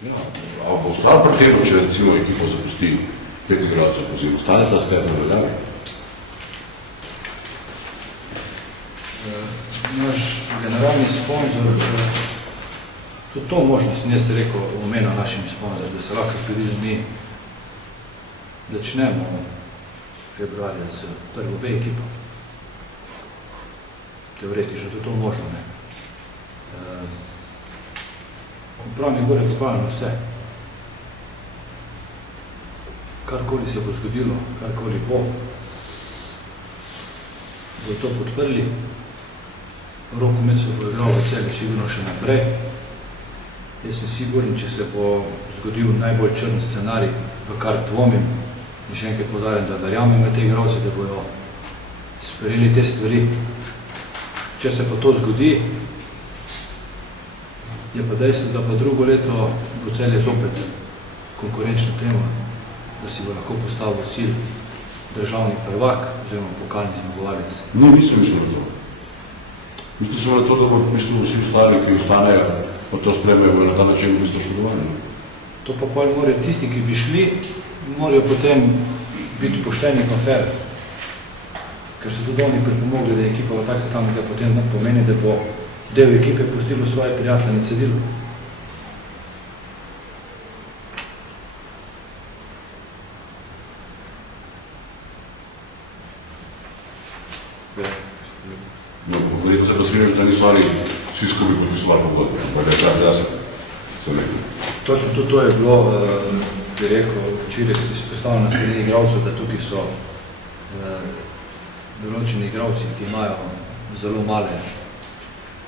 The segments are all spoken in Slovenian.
Ja, ampak bo ostal pri tem, če recimo ekipo zapusti 5 igralcev poziv, ostane ta sklep na veljavi? Naš generalni sponzor, tudi to možnost, jaz rekel, omenil našim sponzorjem, da se lahko tudi mi začnemo februarja z prvo B ekipo. Teoretično, tudi to možno, ne. Upravni odbor je pripravljeno vse. Karkoli se bo zgodilo, karkoli bo to podprli. Rokomet se bo igral v Celju sigurno še naprej. Jaz sem siguren, če se bo zgodil najbolj črn scenarij, v kar dvomim, in še enkrat poudarjam, da verjamem v te igralce, da bojo sprejeli te stvari. Če se pa to zgodi, je pa dejstvo, da pa drugo leto bo Celje zopet konkurenčna tema, da si bo lahko postavil cilj državni prvak oziroma pokalni zmagovalec. No, nisem mislil na to. Mislil sem na to, da bo vsi ostali, ki ostanejo, pa to spremljajo na ta način, da ste škodovali. To pa pol morajo tisti, ki bi šli, morajo potem biti pošteni in fair. Ker so tudi oni pripomogli, da je ekipa v takih tam, da potem pomeni, da bo del ekipe pustilo svoje prijatelje in cedilo. No, verjetno se pa skrivaš, da niso oni vsi skupaj podpisovali pogodbe, ampak jaz sem rekel. Točno tudi to je bilo, bi rekel, včeraj izpostavljeno na strani igralcev, da tukaj so določeni igralci, ki imajo zelo male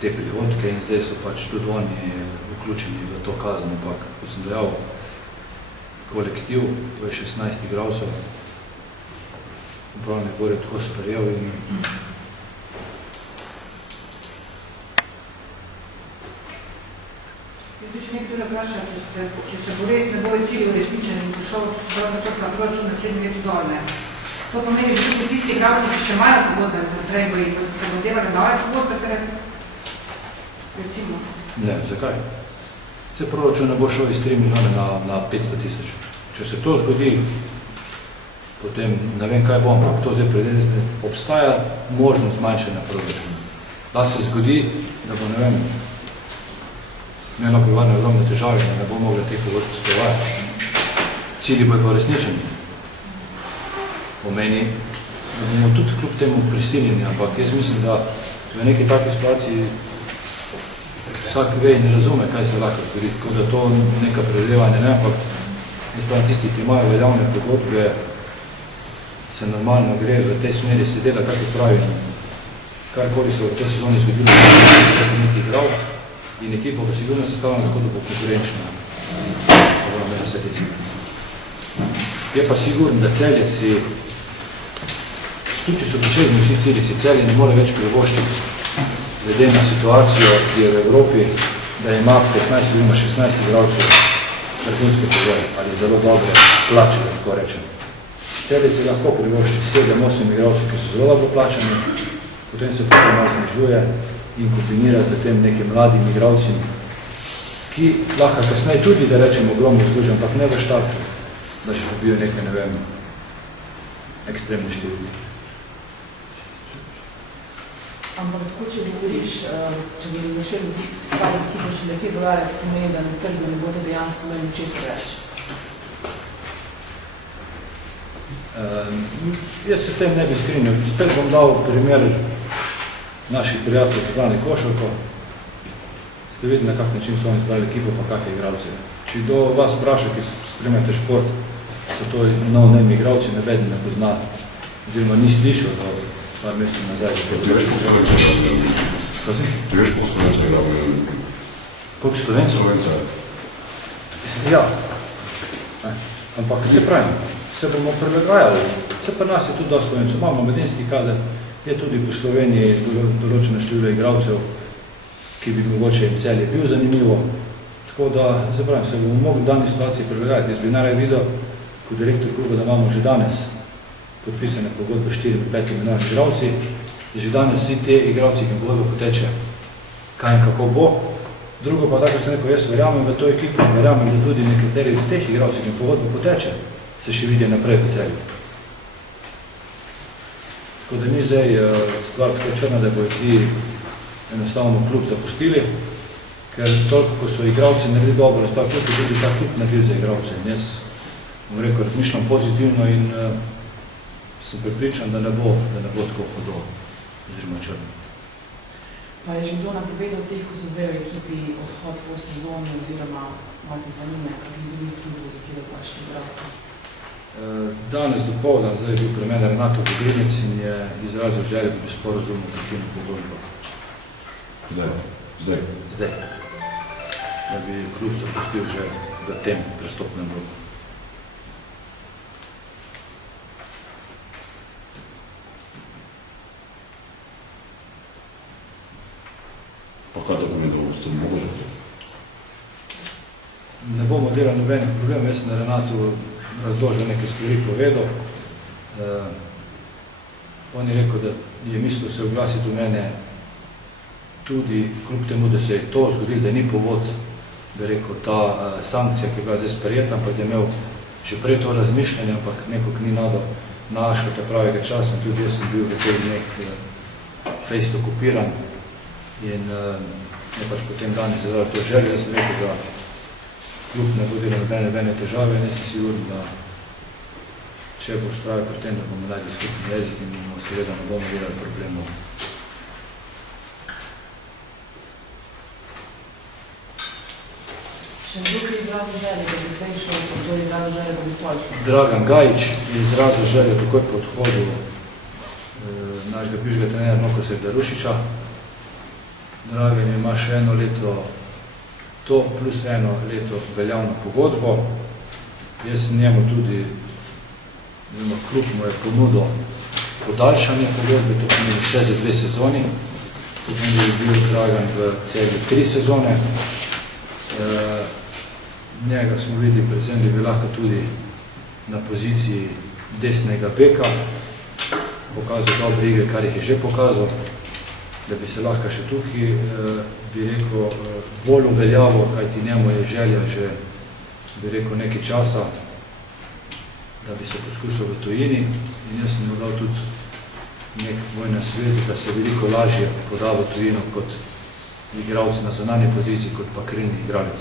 te prihodke in zdaj so pač tudi oni vključeni v to kazen, ampak, kot sem dejal, kolektiv, to je 16 igralcev, upravni odbor je tako sprejel in Jaz bi še nekaj vprašal, če se bo res ne bojo cilji uresničeni in prišel, če se pravi stopila proračun naslednje leto dol, ne? To pomeni, da tudi tisti igralci, ki še imajo pogodbe za treba in se bo devali davati pogodbe, ker recimo. Ne, zakaj? Se proračun ne bo šel iz 3 milijone na 500 000. Če se to zgodi, potem ne vem, kaj bom, ampak to zdaj predezne, obstaja možnost zmanjšanja proračuna. Da se zgodi, da bo, ne vem, imelo privarne ogromne težave, da ne bo mogla teh pogodb sprovajati. Cilji bojo pa resničeni. Pomeni, da bomo tudi kljub temu prisiljeni, ampak jaz mislim, da v neki taki situaciji vsak ve in razume, kaj se lahko zgodi, tako da to neka prelevanje, ne, ampak jaz pravim, tisti, ki imajo veljavne pogodbe, se normalno gre v tej smeri, se dela, kako pravi, karkoli se v tej sezoni zgodilo, da bo nekaj igral in ekipa bo sigurno sestavljena tako, da bo konkurenčna. Je pa sigurno, da Celjeci, tudi če so doseženi vsi cilji, Celje ne more več privoščiti, glede na situacijo, ki je v Evropi, da ima 15 oziroma 16 igralcev vrhunske pogoje ali zelo dobre plače, da tako rečem. Celje se lahko privošči 7-8 igralcev, ki so zelo dobro plačani, potem se to malo znižuje in kombinira z tem nekim mladim igralcem, ki lahko kasneje tudi, da rečem, ogromno služi, ampak ne v štartu, da še dobijo nekaj, ne vem, ekstremne štirice. Ampak tako, če govoriš, če bi začeli staviti ekipo šele februarja, to pomeni, da na trgu ne bodo dejansko imeli česa več. Jaz se tem ne bi skrinil. Spet bom dal primer naših prijatelj pripravljeni košarko. Ste videli, na kak način so oni zbrali ekipo, pa kakve igralce. Če do vas vpraša, ki spremljate šport, so to no-name igralci, nebeden ne pozna, oziroma ni slišal do par mesecev nazaj. Ti veš, koliko Slovencev igra? Ti veš, koliko Slovencev igra? Koliko Slovencev? Ja. Ampak se pravim, se bomo prilagajali. Se pa nas je tudi dosti Slovencev. Imamo medinski kader, je tudi po Sloveniji določeno število igralcev, ki bi mogoče in Celje bil zanimivo. Tako da, se pravim, se bomo mogli v dani situaciji prilagajati. Jaz bi najraje videl, kot direktor kluba, da imamo že danes podpisane pogodbe 4-5 milijonov igralci, da že danes vsi te igralci, ki pogodba poteče, kaj in kako bo, Drugo pa, tako sem rekel, jaz verjamem v to ekipo, verjamem, da tudi nekateri od teh igralcev, ki pogodbo poteče, se še vidijo naprej v Celju. Tako da ni zdaj stvar tako črna, da bojo ti enostavno klub zapustili, ker toliko, ko so igralci naredili dobro, da ta klub je tudi ta klub naredil za igralce. In jaz, bom rekel, razmišljam pozitivno in sem pripričan, da ne bo tako hodo oziroma črno. Pa je že kdo napovedal teh, ko so zdaj v ekipi odhod v sezoni oziroma imate zanime, kakih drugih klubov zakidati vaših igralcev? Danes dopoldan, zdaj je bil pri mene Renato Vogrinec in je izrazil željo, da bi sporazumno prekinil pogodbo. Zdaj. Da bi klub zapustil že v tem prestopnem roku. Pa kaj to pomeni, da boste mogli? Ne bomo delali nobenih problemov, jaz sem na Renatu razložil nekaj stvari povedal. On je rekel, da je mislil se oglasiti do mene tudi kljub temu, da se je to zgodilo, da ni povod, bi rekel, ta sankcija, ki je bila zdaj sprejeta, ampak da je imel še prej to razmišljanje, ampak nekako ni našel te pravega časa. Tudi jaz sem bil v teh dneh fejst okupiran in je pač potem danes zadal to željo. Jaz sem rekel, da klub ne bo delal nobene težave in jaz sem siguren, da če bo ustrajal pri tem, da bomo našli skupni jezik in bomo seveda ne bomo delali problemov. Še drugi je izrazil želje, da bi zdaj šel, kdo je izrazil želje, da bi točno? Dragan Gajić je izrazil želje takoj po odhodu našega bivšega trenerja Nokose Darušiča. Dragan ima še 1 leto to, plus 1 leto veljavno pogodbo. Jaz sem njemu tudi, klub mu je ponudil podaljšanje pogodbe, to pomeni vse za 2 sezoni. To pomeni, da je bil Dragan v Celju 3 sezone. Njega smo videli predvsem, da bi lahko tudi na poziciji desnega beka pokazal dobre igre, kar jih je že pokazal, da bi se lahko še tukaj, bi rekel, bolj uveljavil, kajti njemu je želja že, bi rekel, nekaj časa, da bi se poskusil v tujini in jaz sem mu dal tudi nek moj nasvet, da se veliko lažje poda v tujino kot igralec na zunanji poziciji, kot pa krilni igralec.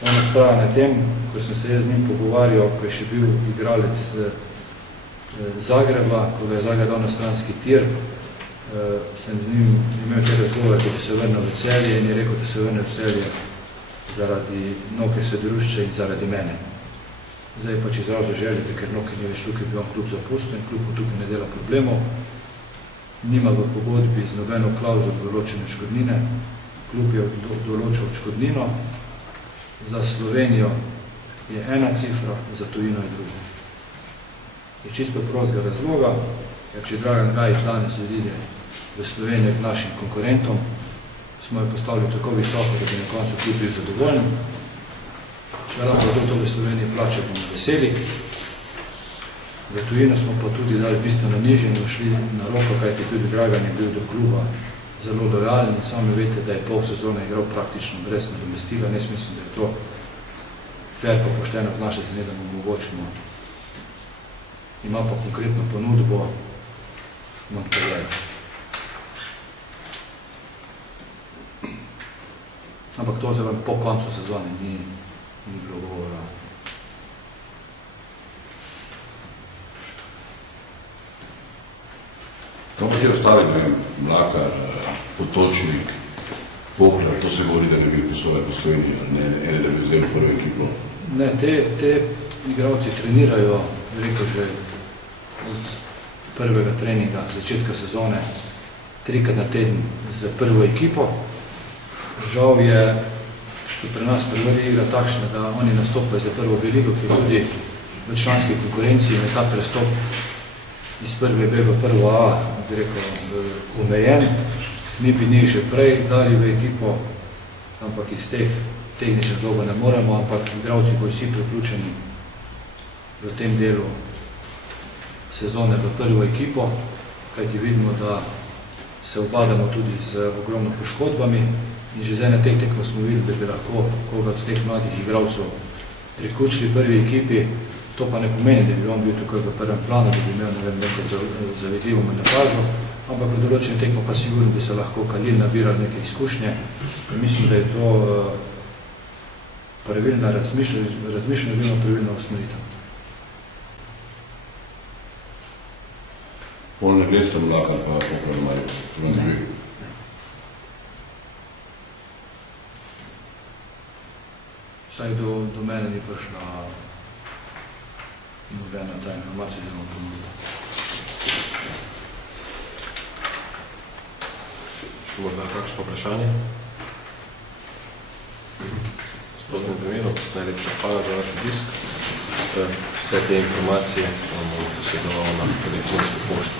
On ustraja na tem, ko sem se jaz z njim pogovarjal, ko je še bil igralec Zagreba, ko ga je Zagreb dal na stranski tir, sem z njim imel te razgovore, da bi se vrnil v Celje in je rekel, da se vrne v Celje zaradi Nokese Darušiča in zaradi mene. Zdaj je pač izrazil želje, ker Noki ni več tukaj, bi on klub zapustil in klub tukaj ne dela problemov. Nima v pogodbi z nobeno klavzulo določene odškodnine, klub je določil odškodnino, za Slovenijo je 1 cifra, za tujino je 2. Je čisto prostega razloga, ker če Dragan Gajić danes odide v Slovenijo k našim konkurentom, smo jo postavili tako visoko, da bi na koncu klub bil zadovoljen. Če lahko to v Sloveniji plače, bomo veseli. V tujino smo pa tudi dali bistveno nižje in ušli na roko, kajti tudi Dragan je bil do kluba zelo lojalen in sami veste, da je pol sezone igral praktično brez nadomestila. Jaz mislim, da je to fair pa pošteno v naše strani, da mu omogočimo. Ima pa konkretno ponudbo Montpellier. Ampak to zelo po koncu sezone ni bilo govora. Kaj pa ti ostali, ne vem, Mlakar, Potočnik, Poklar, to se govori, da ne bi poslovali po Sloveniji, ne da bi vzeli prvo ekipo? Ne, te igralci trenirajo, rekel že, od prvega treninga, začetka sezone, 3-krat na teden z prvo ekipo. Žal so pri nas prve igre takšne, da oni nastopajo za prvo B-ligo, ki je tudi v članski konkurenciji in je ta prestop iz prve B v prvo A, bi rekel, omejen. Mi bi njih že prej dali v ekipo, ampak iz teh tehničnih razlogov ne moremo, ampak igralci bojo vsi priključeni v tem delu sezone v prvo ekipo, kajti vidimo, da se obadamo tudi z ogromno poškodbami In že z ene teh tekmo smo videli, da bi lahko koga od teh mladih igralcev priključili prvi ekipi. To pa ne pomeni, da bi on bil tukaj v prvem planu, da bi imel neko zavidljivo montažo, ampak v določenih tekmo pa sigurno bi se lahko Kalil nabiral neke izkušnje. In mislim, da je to pravilna razmišljena, pravilna usmeritev. Pol ne glede Mlakar pa Pokrov Maribor, to vam drži. Vsaj do mene ni prišla nobena ta informacija, da bom pomogla. Še morda kakšno vprašanje? Spodnem primeru, najlepša hvala za vaš obisk. Vse te informacije bomo posredovali na telefonsko pošto.